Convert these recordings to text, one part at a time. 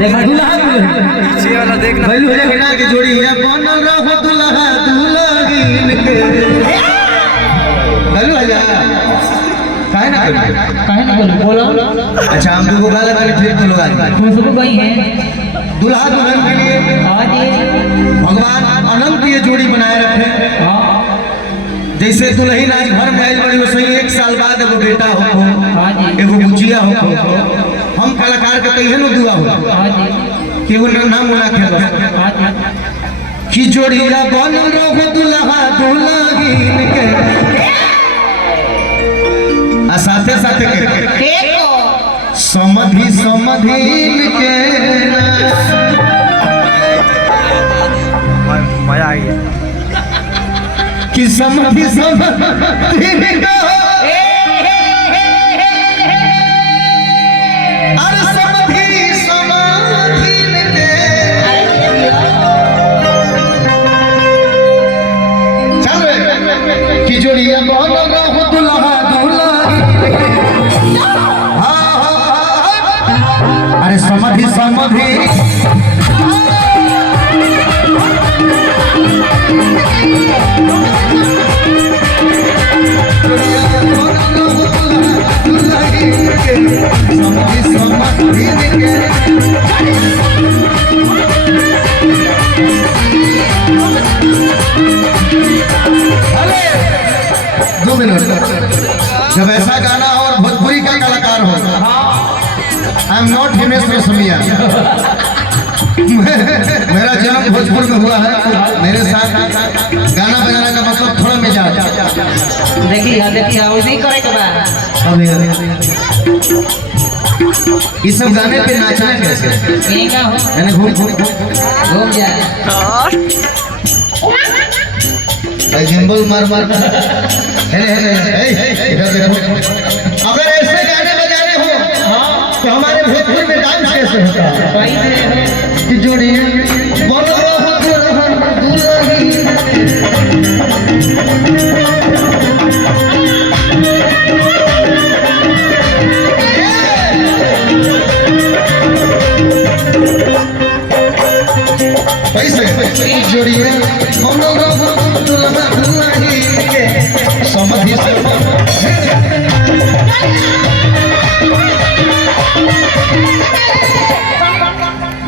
देखना दूल्हा पीछे वाला देखना भाई हो जाए बिना के जोड़ी है बनल रहो दूल्हा दुल्हन के हेलो आजा काहे ना बोलो अच्छा हम दो गाला वाले फिर तो लोग आए खुशबू भाई है दूल्हा दुल्हन के लिए भगवान अनंत ये जोड़ी बनाए रखे। जैसे दुल्हन आज घर में आई बड़ी वैसे ही 1 साल बाद एगो बेटा हो एगो बुचिया हो हम कलाकार के कहिए न दुआ हो कि वो नाम मुना खेल कि जोड़िया बन रहो दुल्हा दुल्हन के आ साथे साथे के समधि समधिन के मजा आ गया कि समधि समधिन के जोड़िया बन रहो दुल्हा दुल्हन अरे समधि समधि समधि समधि जब ऐसा गाना और भोजपुरी का कलाकार हो आई एम नॉट हिमेश रेशमिया मेरा जन्म भोजपुर में हुआ है मेरे साथ गाना बजाने का मतलब थोड़ा मिजाज देखिए वो नहीं करे के बाद ये सब गाने पे नाचना कैसे यही का हो मैंने घूम जाए भाई जिम्बल मार मार अगर ऐसे गाने बजाने हो तो हमारे भोजपुर में डांस कैसे होता है कि जोड़िए बोलो दुल्हन दुल्हन जोड़िए बोलो दुल्हन दुल्हन के समधि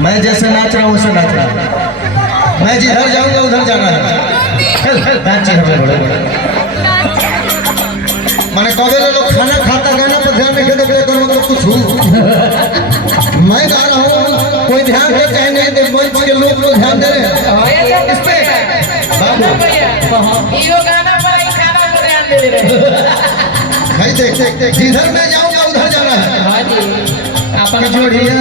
मैं जैसे नाच रहा हूँ वैसे नाच रहा हूँ मैं जिधर जाऊंगा उधर जाना है मैंने कभी लोग खाना खाता गाना पर ध्यान नहीं देते तो मतलब कुछ हूँ मैं गा रहा हूँ कोई ध्यान दे कहीं नहीं दे मंच के लोग ध्यान दे रहे हैं इस पे भाई देख जिधर मैं जाऊंगा उधर जाना है जोड़िया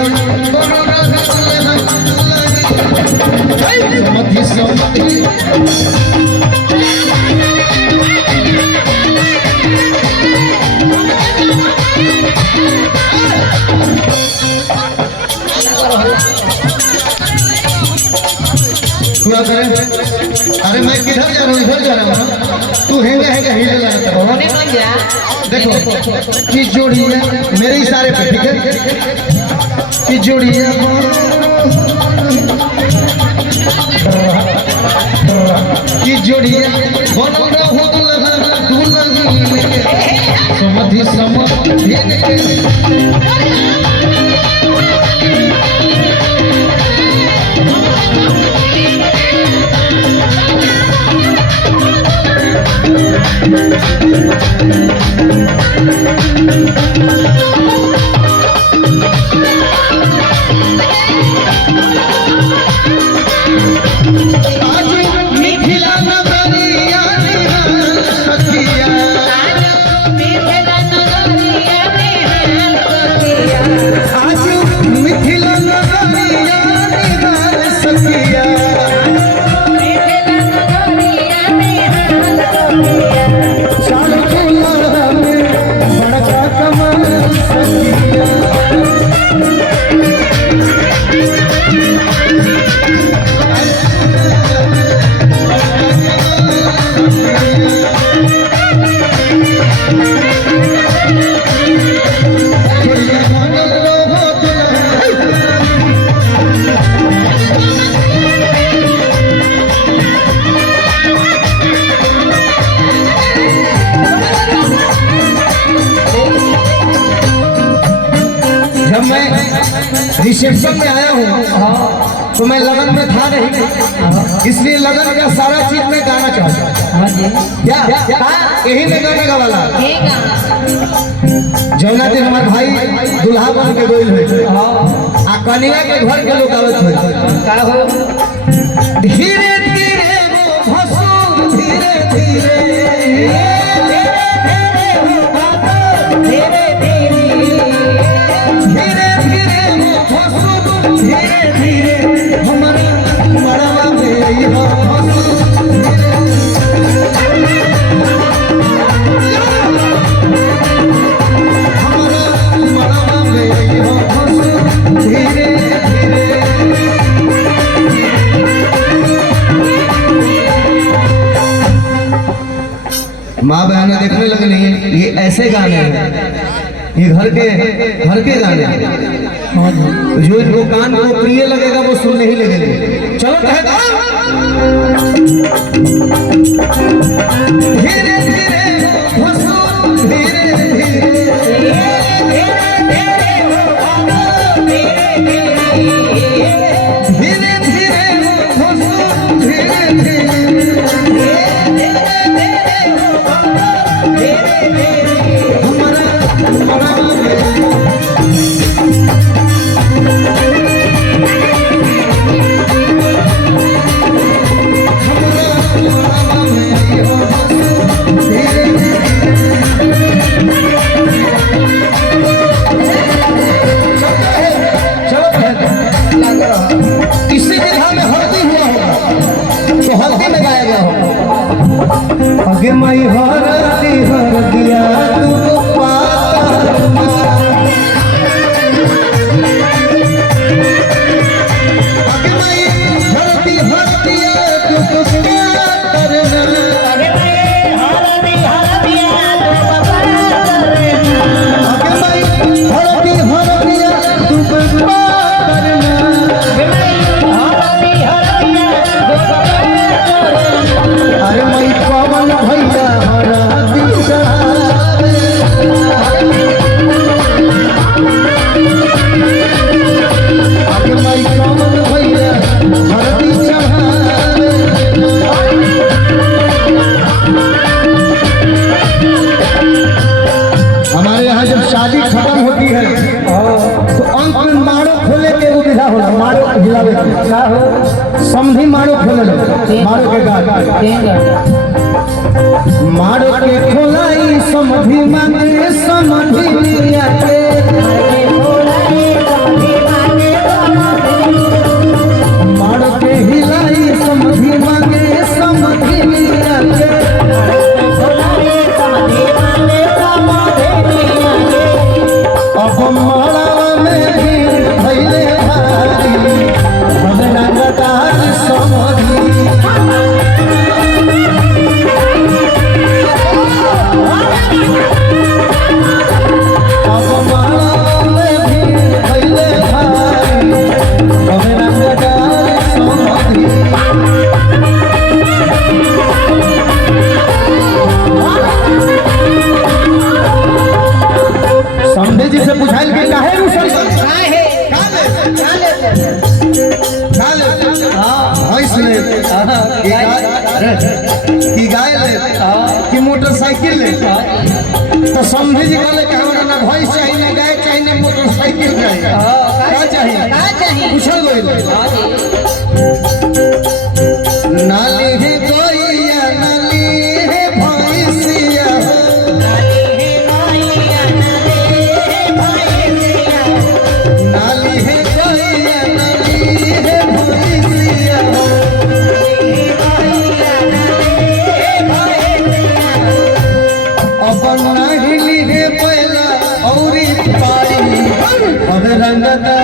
समधि समधि अरे मैं किधर जा रहा हूँ इधर जा रहा हूँ तू हेंगा हेंगा हिले लगा होने बन जा देखो कि जोड़िया मेरे इशारे पे ठीक है कि जोड़िया कि जोड़िया बोलो रहो दुल्हन दुल्हन समधि समधि बड़ा कमल जब मैं रिसेप्शन में आया हूँ तो मैं लगन में था नहीं, इसलिए लगन का सारा चीज में गाना चाहता हूँ। हाँ जी क्या यही में गाने का वाला ये गाना जौना दिन हमारे भाई दुल्हा बन के गोइल हुए आ कन्या के घर के लोग आवत हुए का हो धीरे धीरे वो भसुर धीरे धीरे धीरे धीरे वो भसुर धीरे धीरे हमारा मरवा में ये भसुर हमारा मरवा में ये भसुर धीरे धीरे। माँ बहनें देखने लगनी ये ऐसे गाने हैं, ये घर के गाने हैं। जो इनको कान को प्रिय लगेगा वो सुनने ही लगेंगे। चलो कहता धीरे धीरे भसुर धीरे धीरे धीरे भसुर धीरे इसी विधा में हल्दी हुआ होगा तो हल्दी में गाया गया होगा अगे मई हरदी हरदिया तू पाता अगे मई हरदी हरदिया तू करना अरे मैं हरदी हरदिया तो बाबा करना अगे मई हरदी हरदिया तू करना अरे मई पवन भैया हरदी चढ़ावे अरे मई पवन भैया हरदी चढ़ावे हमारे यहाँ जब शादी खत्म होती है तो अंत में माड़ो खोले के वो विधा होला, माड़ो हिलावे क्या हो समधी माड़ो खोले लो माड़ो के गाल माड़ो के खोलाई समधी मांगे समधी मिया के माड़ो के हिलाई समधी मांगे समधी मिया के अब माड़ा में भीड़ भइले भारी हमरा गदार समधी अब माड़ा में भीड़ भइले भारी हमरा गदार समधी समझे जी से पूछाइल के काहे रुसल काहे भैंस ले कि गाय ले कि मोटरसाइकिल ले तो समझे जी कहले कि हमरा ना भैंस चाहिए ना गाय चाहिए ना मोटरसाइकिल चाहिए क्या चाहिए पूछल गइल नाली है गैया नाली है भैंसिया नाली है गैया नाली है भैंसिया अब नाहिली है पहला औरी पारी अब रंगदा